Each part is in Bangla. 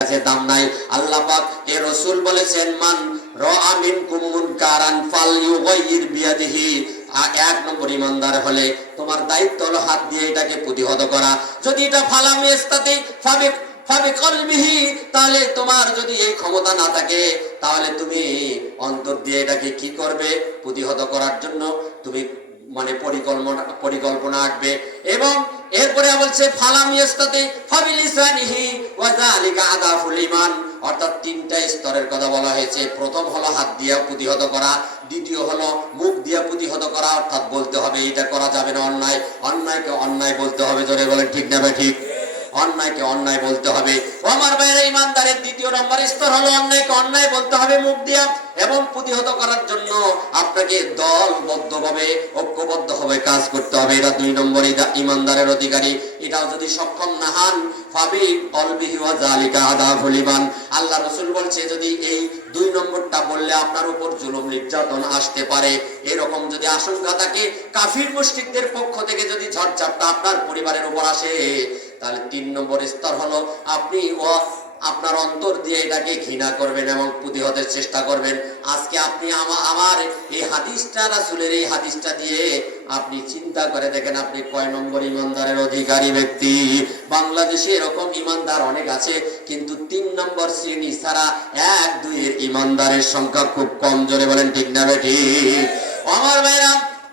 কাছে দাম নাই। আল্লাহ পাক এ রাসূল বলেছেন মান রাআ মিনকুম মুনকারান ফালইউগাইয়ির বিয়াদিহি। এক নম্বর ইমানদার হলে তোমার দায়িত্ব হলো হাত দিয়ে এটাকে প্রতিহত করা। যদি এটা ফালাম ইস্তাতি ফাবি কলবিহি, তাহলে তোমার যদি এই ক্ষমতা না থাকে তাহলে তুমি অন্তর দিয়ে এটাকে কি করবে? প্রতিহত করার জন্য তুমি মানে পরিকল্পনা আঁকবে। এবং এরপরে বলছে ফালাম ইস্তাতি ফাবিলিসানিহি ওয়া যালিকা আদাফুল ঈমান। অর্থাৎ তিনটা স্তরের কথা বলা হয়েছে। প্রথম হলো হাত দিয়ে প্রতিহত করা, দ্বিতীয় হলো মুখ দিয়ে প্রতিহত করা, অর্থাৎ বলতে হবে এটা করা যাবে না অন্যায়, অন্যায়কে অন্যায় বলতে হবে। জোরে বলেন ঠিক না ঠিক? অন্যায়কে অন্যায় বলতে হবে। আমার বাইরে ইমানদারের দ্বিতীয় নম্বর স্তর হলো অন্যায়কে অন্যায় বলতে হবে মুখ দিয়া, এবং প্রতিহত করার জন্য আপনাকে দলবদ্ধভাবে ঐক্যবদ্ধভাবে কাজ করতে হবে। এটা দুই নম্বর ইমানদারের অধিকারী। এটাও যদি সক্ষম না হন ফাবি কলবিহি ওয়া যালিকা আদাফুল ঈমান। আল্লাহ রাসূল বলছে যদি এই দুই নম্বরটা বললে আপনার উপর জুলুম নির্যাতন আসতে পারে, এরকম যদি আশঙ্কা থাকে, কাফির মুশরিকদের পক্ষ থেকে যদি ঝড়ঝাপটা আপনার পরিবারের উপর আসে, তাহলে তিন নম্বর স্তর হলো আপনি আপনার অন্তর দিয়ে এটাকে ঘৃণা করবেন এবং প্রতিহতের চেষ্টা করবেন। আজকে আপনি আমার এই হাদিসটা, রাসূলের এই হাদিসটা দিয়ে আপনি চিন্তা করে দেখেন আপনি কয় নম্বর ইমানদারের অধিকারী ব্যক্তি। বাংলাদেশে এরকম ইমানদার অনেক আছে, কিন্তু তিন নম্বর শ্রেণী ছাড়া এক দুইয়ের ইমানদারের সংখ্যা খুব কম। জোরে বলেন ঠিক না ঠিক? আমার ভাইরা,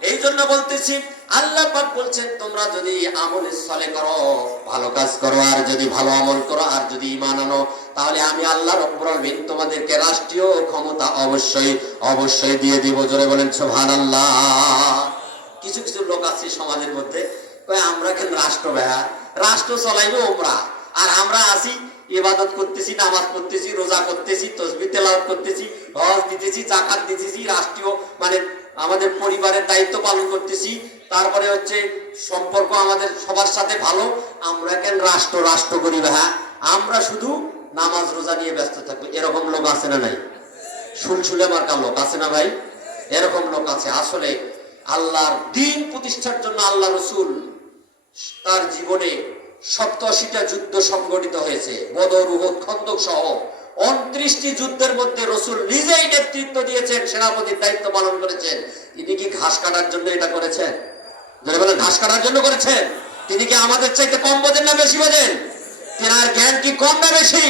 এই জন্য বলতেছি আল্লাহ পাক বলছেন তোমরা যদি আমলে সলে করো, ভালো কাজ করো, আর যদি ভালো আমল করো, আর যদি ঈমান আনো, তাহলে আমি আল্লাহ রাব্বুল আলামিন তোমাদেরকে রাষ্ট্রীয় ক্ষমতা অবশ্যই অবশ্যই দিয়ে দিব। জোরে বলেন সুবহানাল্লাহ। কিছু কিছু লোক আছে সমাজের মধ্যে কয় আমরা কেন রাষ্ট্র ভাইয়া, রাষ্ট্র চলাইবো আমরা, আর আমরা আসি ইবাদত করতেছি, নামাজ পড়তেছি, রোজা করতেছি, তাসবিহ তেলাওয়াত করতেছি, হজ দিতেছি, যাকাত দিতেছি, রাষ্ট্রীয় মানে আমাদের পরিবারের দায়িত্ব পালন করতেছি, তারপরে হচ্ছে সম্পর্ক আমাদের সবার সাথে ভালো, আমরা কেন রাষ্ট্র রাষ্ট্র করি ভাইয়া, আমরা শুধু নামাজ রোজা নিয়ে ব্যস্ত থাকবো। এরকম লোক আছে না নাই? শুলশুলে মার্কা লোক আছে না ভাই? এরকম লোক আছে। আসলে আল্লাহর দ্বীন প্রতিষ্ঠার জন্য আল্লাহ রাসূল তার জীবনে ৮৭টা যুদ্ধ সংগঠিত হয়েছে। বদর, উহুদ, খন্দক সহ ২৯টি যুদ্ধের মধ্যে রাসূল নিজেই নেতৃত্ব দিয়েছেন, সেনাপতির দায়িত্ব পালন করেছেন। তিনি কি ঘাস কাটার জন্য এটা করেছেন? যারা বলেন ঘাস কাটার জন্য করেছেন। তিনি কি আমাদের চাইতে কম বোঝেন না বেশি বোঝেন? তেনার জ্ঞান কি কম না বেশি?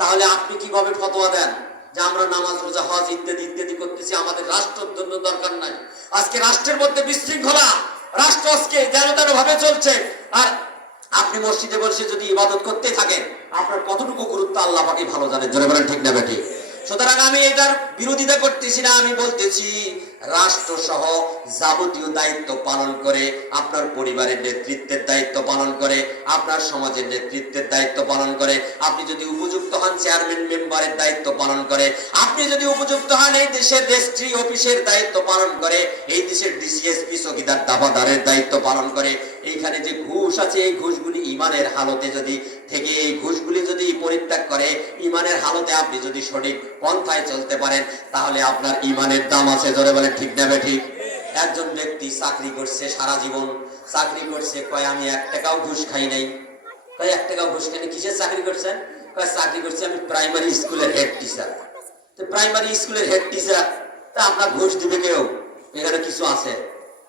তাহলে আপনি কিভাবে ফতোয়া দেন যে আমরা নামাজ রোজা হজ ইত্যাদি ইত্যাদি করতেছি, আমাদের রাষ্ট্রের জন্য দরকার নাই? আজকে রাষ্ট্রের মধ্যে বিশৃঙ্খলা, রাষ্ট্র আজকে যেন তেন ভাবে চলছে, আর আপনি মসজিদে বসে যদি ইবাদত করতে থাকেন আপনার কতটুকু গুরুত্ব আল্লাহ পাকই ভালো জানেন। জোরে বলেন ঠিক না বেঠিক? সুতরাং আমি এটার বিরোধিতা করতেছি না, আমি বলতেছি রাষ্ট্র সহ যাবতীয় দায়িত্ব পালন করে, আপনার পরিবারের নেতৃত্বের দায়িত্ব পালন করে, আপনার সমাজের নেতৃত্বের দায়িত্ব পালন করে, আপনি যদি উপযুক্ত হন চেয়ারম্যান মেম্বারের দায়িত্ব পালন করে, আপনি যদি উপযুক্ত হন এই দেশের রেজিস্ট্রি অফিসের দায়িত্ব পালন করে, এই দেশের ডিসিএসপি চৌকিদার দাফাদারের দায়িত্ব পালন করে, এইখানে যে ঘুষ আছে এই ঘুষগুলি ইমানের হালতে যদি থেকে এই ঘুষগুলি যদি পরিত্যাগ করে, ইমানের হালতে আপনি যদি সঠিক পন্থায় চলতে পারেন, তাহলে আপনার ইমানের দাম আছে। জোরে বলেন ঠিক না বেঠিক? একজন ব্যক্তি চাকরি করছে, সারা জীবন চাকরি করছে, কয় আমি ১ টাকাও ঘুষ খাই নাই। কয় ১ টাকাও ঘুষ খাই নাই? কিসের চাকরি করছেন? কয় চাকরি করছি আমি প্রাইমারি স্কুলের হেড টিচার। তো প্রাইমারি স্কুলের হেড টিচার, তা আপনার ঘুষ দিবে কেউ? এখানে কিছু আছে?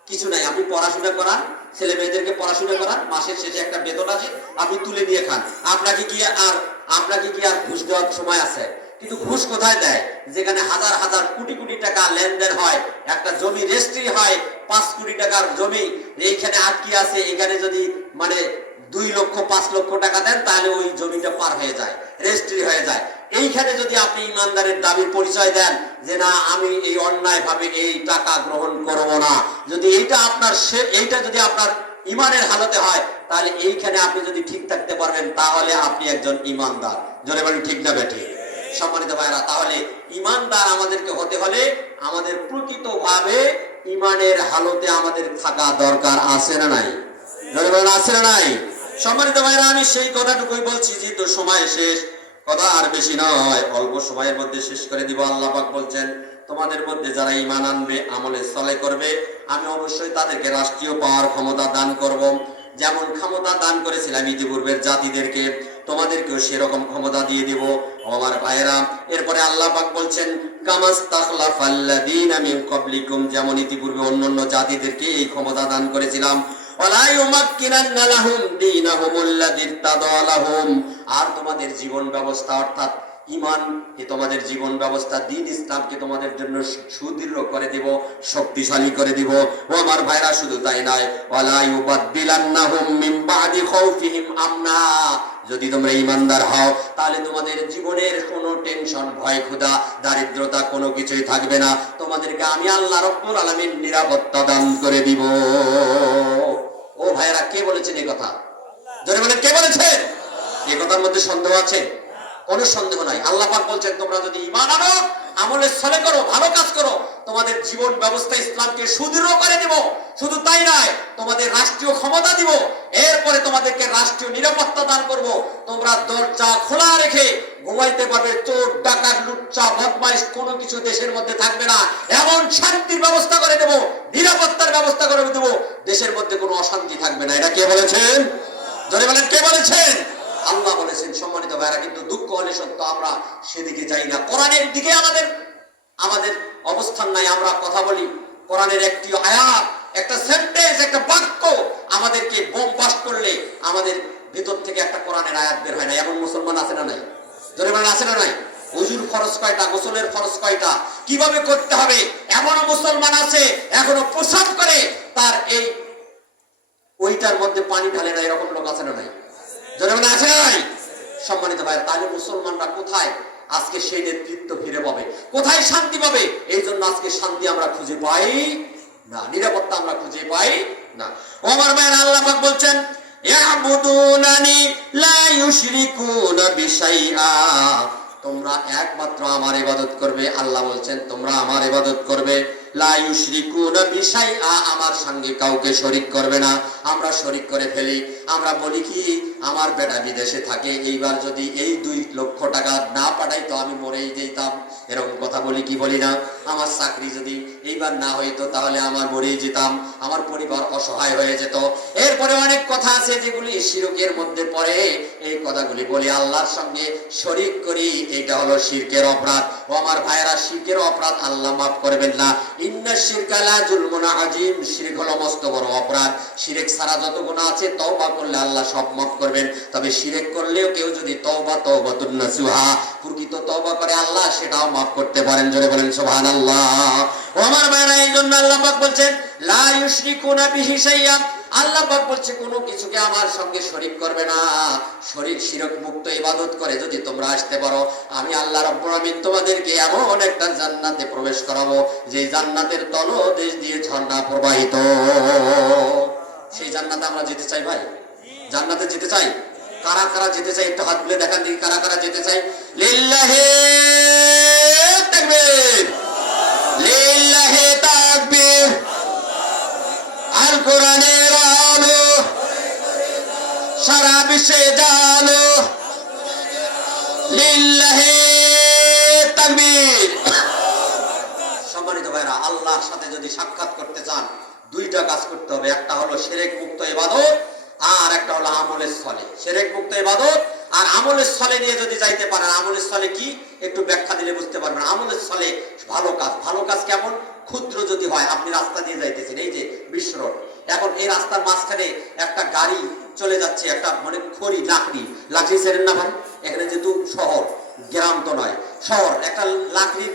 কিছু নাই। আপনি পড়াশোনা করান, ছেলে মেয়েদেরকে পড়াশোনা করান, মাসের শেষে একটা বেতন আছে, আপনি তুলে নিয়ে খান। আপনাকে কি আর ঘুষ দেওয়ার সময় আছে? কিন্তু ঘুষ কোথায় দেয়? যেখানে হাজার হাজার কোটি কোটি টাকা লেনদেন হয়, একটা জমি রেজিস্ট্রি হয় ৫ কোটি টাকার জমি, এইখানে আটকে আছে, এখানে যদি মানে ২ লক্ষ ৫ লক্ষ টাকা দেন তাহলে ওই জমিটা পার হয়ে যায়, রেজিস্ট্রি হয়ে যায়। এইখানে যদি আপনি ইমানদারের দাবির পরিচয় দেন যে না আমি এই অন্যায় ভাবে এই টাকা গ্রহণ করব না, যদি এইটা যদি আপনার ইমানের হালতে হয়, তাহলে এইখানে আপনি যদি ঠিক থাকতে পারবেন তাহলে আপনি একজন ইমানদার। জোরে বলেন ঠিক না বেঠিক? সম্মানিত ভাইরা, তাহলে ইমানদার আমাদেরকে হতে হলে আমাদের প্রকৃতভাবে ইমানের হালতে আমাদের থাকা দরকার আছে না নাই? জোরে বলেন আছে না নাই? সম্মানিত ভাইরা, আমি সেই কথাটুকুই বলছি, যেহেতু সময় শেষ, কথা আর বেশি নয়, অল্প সময়ের মধ্যে শেষ করে দিব। আল্লাহ পাক বলছেন তোমাদের মধ্যে যারা ঈমান আনবে, আমলে সলে করবে, আমি অবশ্যই তাদেরকে রাষ্ট্রীয় পাওয়ার ক্ষমতা দান করব, যেমন ক্ষমতা দান করেছিলাম ইতিপূর্বের জাতিদেরকে। তোমাদেরকেও সেরকম ক্ষমতা দিয়ে দিব। আমার ভাইরা, এরপরে আল্লাহ পাক বলছেন কামাস্তাখলাফাল্লাযীনা মিন ক্বাবলিকুম, যেমন ইতিপূর্বে অন্যান্য জাতিদেরকে এই ক্ষমতা দান করেছিলাম। ওয়ালা ইউমাক্কিনান্না লাহুম দীনাহুমুল্লাযী ইরতাদা লাহুম, আর তোমাদের জীবন ব্যবস্থা অর্থাৎ ঈমান, তোমাদের জীবন ব্যবস্থা দ্বীন ইসলামকে তোমাদের জন্য সুদৃঢ় করে দিব, শক্তিশালী করে দিব। ও আমার ভাইরা, শুধু তাই নয়, ওয়ালা ইউবাদদিলান্নাহুম মিন বাদি খাউফিহিম আমনা, যদি তোমরা ঈমানদার হও তাহলে তোমাদের জীবনের কোনো টেনশন, ভয়, ক্ষুধা, দারিদ্রতা কোনো কিছুই থাকবে না। তোমাদেরকে আমি আল্লাহ রাব্বুল আলামিন নিরাপত্তা দান করে দিব। ও ভাইরা, কে বলেছেন এই কথা? জোরে বলেন, কে বলেছেন? এই কথার মধ্যে সন্দেহ আছে? কোনো সন্দেহ নাই। আল্লাহ পাক বলছেন তোমরা যদি ঈমান আনো, আমলে সলে করো, ভালো কাজ করো, তোমাদের জীবন ব্যবস্থা ইসলামকে সুদৃঢ় করে দিব। শুধু তাই নয়, তোমাদের রাষ্ট্রীয় ক্ষমতা দিব, এরপরে তোমাদেরকে রাষ্ট্রীয় নিরাপত্তা দান করব। তোমরা দরজা খোলা রেখে ঘুমাইতে পারবে, চোর ডাকাত লুচ্চা বদমাইশ কোনো কিছু দেশের মধ্যে থাকবে না, এমন শান্তির ব্যবস্থা করে দেব, নিরাপত্তার ব্যবস্থা করে দেব, দেশের মধ্যে কোনো অশান্তি থাকবে না। এটা কে বলেছেন? জোরে বলেন, কে বলেছেন? আল্লাহ বলেছেন। সম্মানিত ভাইরা, কিন্তু দুঃখ হলে সত্য, আমরা সেদিকে যাই না। কোরআনের দিকে আমাদের অবস্থান নাই। আমরা কথা বলি কোরআনের একটি আয়াত, একটা সেন্টেন্স, একটা বাক্য আমাদেরকে বোমবাস্ট করলে আমাদের ভিতর থেকে একটা কোরআনের আয়াত বের হয় না। এমন মুসলমান আছে না নাই? জোরে বলেন, আছে না নাই? ওযুর ফরজ কয়টা, গোসলের ফরজ কয়টা, কিভাবে করতে হবে, এমন মুসলমান আছে এখনো প্রসাব করে তার এই ওইটার মধ্যে পানি ঢালে না, এরকম লোক আছে না নাই? জোরে বলেন, আছে না নাই? সম্মানিত ভাই, তাহলে মুসলমানরা কোথায় আজকে সেই নেতৃত্ব ফিরে পাবে, কোথায় শান্তি পাবে? এই জন্য আজকে শান্তি আমরা খুঁজে পাই না, নিরাপত্তা আমরা খুঁজে পাই না। ও আমার ভাইরা, আল্লাহ পাক বলছেন ইয়াবুদুনানি লা ইউশরিকুনা বিশাইআ, তোমরা একমাত্র আমার ইবাদত করবে। আল্লাহ বলছেন তোমরা আমার ইবাদত করবে, লা ইউশরিকুনা বিশাইআ, আমার সঙ্গে কাউকে শরীক করবে না। আমরা শরীক করে ফেলি। আমরা বলি কি, আমার বেটা বিদেশে থাকে, এইবার যদি এই 2 লক্ষ টাকা না পাঠাইতো আমি মরেই যেতাম, এরকম কথা বলি কি বলি না? আমার চাকরি যদি এইবার না হইতো তাহলে আমার মরেই যেতাম, আমার পরিবার অসহায় হয়ে যেত। এরপরে অনেক কথা আছে যেগুলি শিরকের মধ্যে পড়ে, এই কথাগুলি বলি, আল্লাহর সঙ্গে শরীক করি, এটা হলো শিরকের অপরাধ। ও আমার ভাইরা, শিরকের অপরাধ আল্লাহ মাফ করবেন না। ইন্নাশ শিরকা লা যুলমুন আযীম, শিরক হলো মস্ত বড় অপরাধ। শিরক ছাড়া যত গুনাহ আছে তওবা করলে আল্লাহ সব মাফ করবেন। তবে শিরক করলেও কেউ যদি তওবাতুন নাসুহা, প্রকৃত তওবা করে আল্লাহ সেটাও মাফ করতে পারেন। জোরে বলেন সুবহানাল্লাহ। ও আমার ভাইরা, এইজন্য আল্লাহ পাক বলছেন লা ইউশরিকুনা বিহি শাইআ, আল্লাহ পাক বলছে কোনো কিছুকে আমার সঙ্গে শরীক করবে না। শরীক শিরক মুক্ত ইবাদত করে যদি তোমরা আসতে পারো, আমি আল্লাহ রাব্বুল আমিন তোমাদেরকে এমন একটা জান্নাতে প্রবেশ করাবো, যে জান্নাতের তলদেশ দিয়ে ঝর্ণা প্রবাহিত। সেই জান্নাতে আমরা যেতে চাই ভাই? জান্নাতে যেতে চাই? কারা কারা যেতে চাই একটু হাত তুলে দেখান দিই, কারা কারা যেতে চাই? লিল্লাহি তাকবীর, লিল্লাহি তাকবীর। আল কোরআনের আলো সারা বিশ্বে জানো, লিল্লাহি তাকবীর। সম্মানিত ভাইরা, আল্লাহর সাথে যদি সাক্ষাৎ করতে চান 2টা কাজ করতে হবে। একটা হলো শিরক মুক্ত ইবাদত, আর একটা হলো আমলের সলে। শিরক মুক্ত ইবাদত আর আমলের সলে নিয়ে যদি যাইতে পারেন, আমলের সলে কি একটু ব্যাখ্যা দিলে বুঝতে পারবেন। আমলের সলে ভালো কাজ। ভালো কাজ কেমন? ক্ষুদ্র যদি হয়, আপনি রাস্তা দিয়ে যাইতেছেন, এই যে বিশ্ব রোড, এখন এই রাস্তার মাঝখানে একটা গাড়ি চলে যাচ্ছে, একটা মানে খড়ি লাকড়ি ছেড়েন না ভাই, এখানে যেহেতু শহর, গ্রাম তো নয়, শহর, একটা লাকড়ির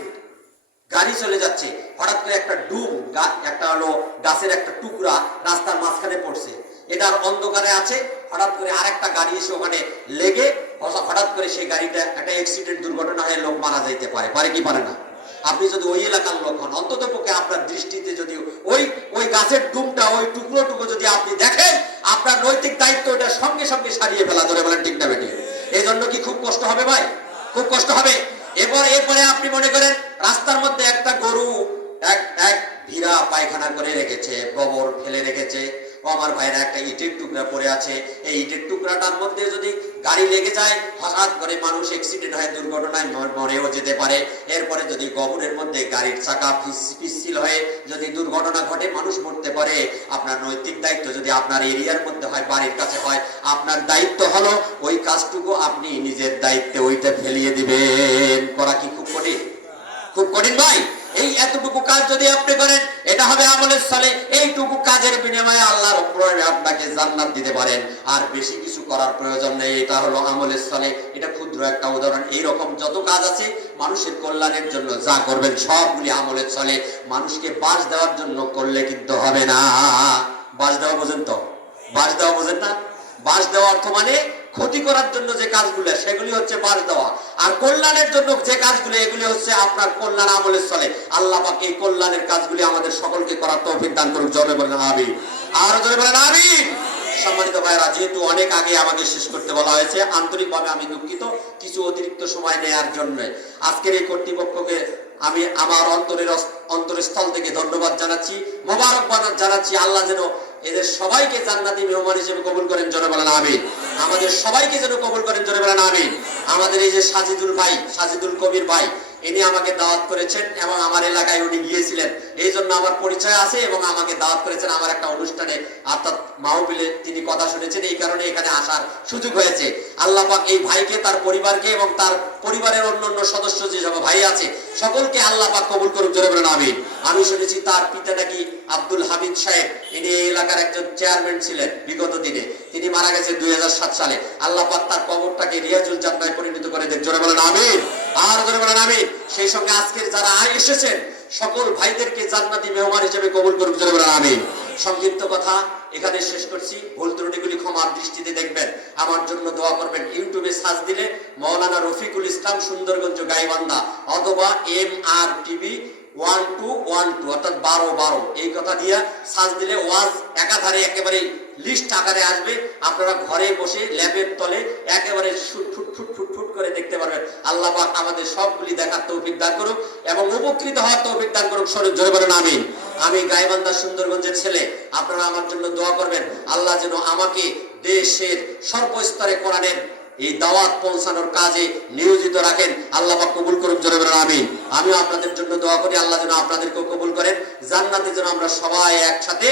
গাড়ি চলে যাচ্ছে, হঠাৎ করে একটা ডুম, একটা হলো গাছের একটা টুকরা রাস্তার মাঝখানে পড়ছে, এটার অন্ধকারে আছে, হঠাৎ করে আরেকটা গাড়ি এসে ওখানে লেগে হঠাৎ করে সেই গাড়িটা একটা অ্যাক্সিডেন্ট, দুর্ঘটনা হয়ে লোক মারা যাইতে পারে। পারে কি পারে না? আপনি যদি ওই এলাকার লোক হন, অন্তত পক্ষে আপনার দৃষ্টিতে যদি ওই গাছের ডুমটা, ওই টুকরো যদি আপনি দেখেন, আপনার নৈতিক দায়িত্ব এটা সঙ্গে সঙ্গে সারিয়ে ফেলা। ধরে বলেন ঠিক না বেটি? এই জন্য কি খুব কষ্ট হবে ভাই? খুব কষ্ট হবে। এরপরে আপনি মনে করেন রাস্তার মধ্যে একটা গরু এক ভিড়া পায়খানা করে রেখেছে, গোবর ফেলে রেখেছে, ও আমার ভাইরা, একটা ইটের টুকরা পড়ে আছে, এই ইটের টুকরাটার মধ্যে যদি গাড়ি লেগে যায়, হঠাৎ করে মানুষ অ্যাক্সিডেন্ট হয়, দুর্ঘটনায় মরেও যেতে পারে। এরপরে যদি কবরের মধ্যে গাড়ির চাকা পিচ্ছিল হয়ে যদি দুর্ঘটনা ঘটে, মানুষ মরতে পারে। আপনার নৈতিক দায়িত্ব যদি আপনার এরিয়ার মধ্যে হয়, বাড়ির কাছে হয়, আপনার দায়িত্ব হলো ওই কাজটুকু আপনি নিজের দায়িত্বে ওইটা ফেলিয়ে দিবেন। করা কি খুব কঠিন? খুব কঠিন ভাই। এই এতটুকু কাজ যদি আপনি করেন, এটা হবে আমলের সালে। এইটুকু কাজের বিনিময়ে আল্লাহ রাব্বুল আলামিন আপনাকে জান্নাত দিতে পারেন। আর বেশি কিছু করার প্রয়োজন নেই। এটা হলো আমলের সালে। এটা ক্ষুদ্র একটা উদাহরণ। এইরকম যত কাজ আছে মানুষের কল্যাণের জন্য যা করবেন সবগুলি আমলের সালে। মানুষকে বাস দেওয়ার জন্য করলে কিন্তু হবে না। বাস দেওয়া বোঝেন তো? বাস দেওয়া বোঝেন না? বাস দেওয়া অর্থ মানে ক্ষতি করার জন্য যে কাজগুলো, সেগুলি হচ্ছে বাস দেওয়া। আর কল্যাণের জন্য যে কাজগুলো, এগুলি হচ্ছে আপনার কল্যাণ আমলের চলে। আল্লাহ পাক এই কল্যাণের কাজগুলি আমাদের সকলকে করার তৌফিক দান করুক। জোরে বলেন আমিন। আর জোরে বলেন আমিন। সম্মানিত ভাইরা, যেহেতু অনেক আগে আমাকে শেষ করতে বলা হয়েছে, আন্তরিকভাবে আমি দুঃখিত কিছু অতিরিক্ত সময় নেওয়ার জন্য। আজকের এই কর্তৃপক্ষকে আমি আমার অন্তরস্থল থেকে ধন্যবাদ জানাচ্ছি, মোবারকবাদ জানাচ্ছি। আল্লাহ যেন এদের সবাইকে জান্নাতি মেহমান হিসেবে কবুল করেন। জোরে বলেন আমিন। আমাদের সবাইকে যেন কবুল করেন। জোরে বলেন আমিন। আমাদের এই যে সাজিদুল ভাই, সাজিদুল কবির ভাই, ইনি আমাকে দাওয়াত করেছেন এবং আমার এলাকায় উনি গিয়েছিলেন, এই জন্য আমার পরিচয় আছে এবং আমাকে দাওয়াত করেছেন আমার একটা অনুষ্ঠানে, অর্থাৎ মাহফিলে তিনি কথা শুনেছেন, এই কারণে এখানে আসার সুযোগ হয়েছে। আল্লাহ পাক এই ভাইকে, তার পরিবারকে এবং তার পরিবারের অন্যান্য সদস্য যে সব ভাই আছে সকলকে আল্লাহ পাক কবুল করুক। জোরে বলেন আমিন। আমি শুনেছি তার পিতা নাকি আব্দুল হামিদ সাহেব, ইনি এই এলাকার একজন চেয়ারম্যান ছিলেন বিগত দিনে, তিনি মারা গেছেন 2007 সালে। আল্লাহ পাক তার কবরটাকে রিয়াজুল জান্নাতে পরিণত করে দেন। জোরে বলেন আমিন। আর জোরে বলেন আমিন। সেই সঙ্গে আজকের যারা এসেছেন সকল ভাইদেরকে জান্নাতি মেহমান হিসেবে কবুল করুক। জোরে বলেন আমিন। সংক্ষিপ্ত কথা এখানে শেষ করছি। ভুল ত্রুটিগুলি ক্ষমার দৃষ্টিতে দেখবেন। আমার জন্য দোয়া করবেন। ইউটিউবে সার্চ দিলে মাওলানা রফিকুল ইসলাম সুন্দরগঞ্জ গাইবান্ধা অথবা MRTV 1212 অর্থাৎ 1212 এই কথা দিয়ে সার্চ দিলে ওয়াজ একাধারে একেবারে লিস্ট আকারে আসবে। আপনারা ঘরে বসে ল্যাপের তলে একেবারে ফুট করে দেখতে পারবেন। আল্লাহ পাক আমাদের সবগুলি দেখার তৌফিক দান করুক এবং উপকৃত হওয়ার তৌফিক দান করুক। শরীর জোরে বলেন আমিন। আমি গাইবান্ধা সুন্দরগঞ্জের ছেলে, আপনারা আমার জন্য দোয়া করবেন। আল্লাহ যেন আমাকে দেশের সর্বস্তরে কোরআনের এই দাওয়াত পৌঁছানোর কাজে নিয়োজিত রাখেন। আল্লাহ পাক কবুল করুক। জোরে বলেন আমিন। আমিও আপনাদের জন্য দোয়া করি, আল্লাহ যেন আপনাদেরকেও কবুল করেন। জান্নাতে যেন আমরা সবাই একসাথে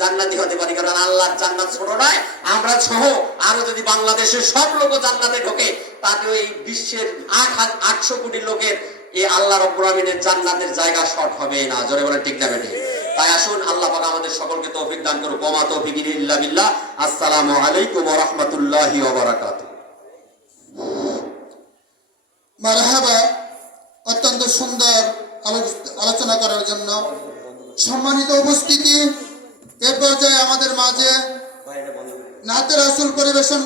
জান্নাতি হতে পারি, কারণ আল্লাহর জান্নাত ছোট নয়। আমরা সহ আরো যদি বাংলাদেশের সব লোক জান্নাতে ঢোকে, তাতে এই বিশ্বের 800 কোটি লোকের এই আল্লাহ রাব্বুল আমিনের জান্নাতের জায়গা শর্ট হবে না। জোরে বলেন ঠিক না বেঠিক? তাই আসুন, আল্লাহ পাক আমাদের সকলকে তৌফিক দান করুক। ওয়া তৌফিক ইল্লা বিল্লাহ। আসসালামু আলাইকুম ওয়া রাহমাতুল্লাহি ওয়া বারাকাতুহু। মারহাবা। অত্যন্ত সুন্দর আলোচনা করার জন্য সম্মানিত উপস্থিতি। এ পর্যায়ে আমাদের মাঝে নাতে রাসূল পরিবেশন